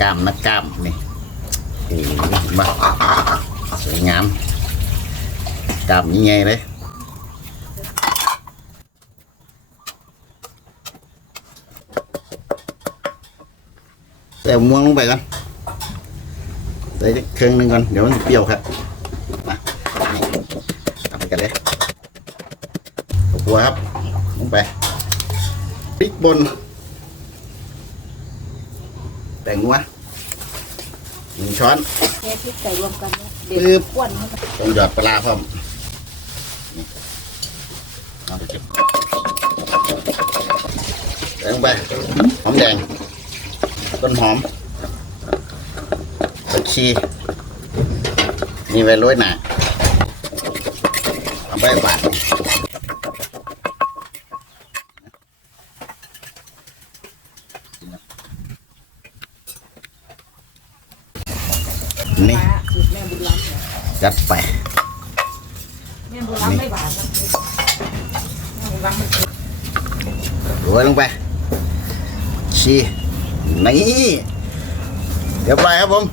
กล้ามนักกล้ามนี่โอ้โหเห็นปะสวยงามกล้ามยังไงเลยใส่ม่วงลงไปก่อนใส่เครื่องหนึงก่อนเดี๋ยวมันเปรี้ยวครับมาทำไปกันเลยขอบคุณครับลงไปพริกบน แต่งหัวหนึ่งช้อน แค่พริกใส่รวมกันเนี่ยเด็ปึ๊บกอ้วนมันต้องหยอดปลาร้าพร้อมนี่เอาไปเก็บใส่ลงไปหอมแดง ต้นหอมผักชีนี่ไว้โรยหนาเอาไปบาด นี่มาสูตรแม่บุญล้ำเนี่ยยัดไปแม่บุญล้ำไม่หวานนะแม่บุญล้ำมันเผ็ดโรยลงไปชีนี่เดี๋ยวไปครับผม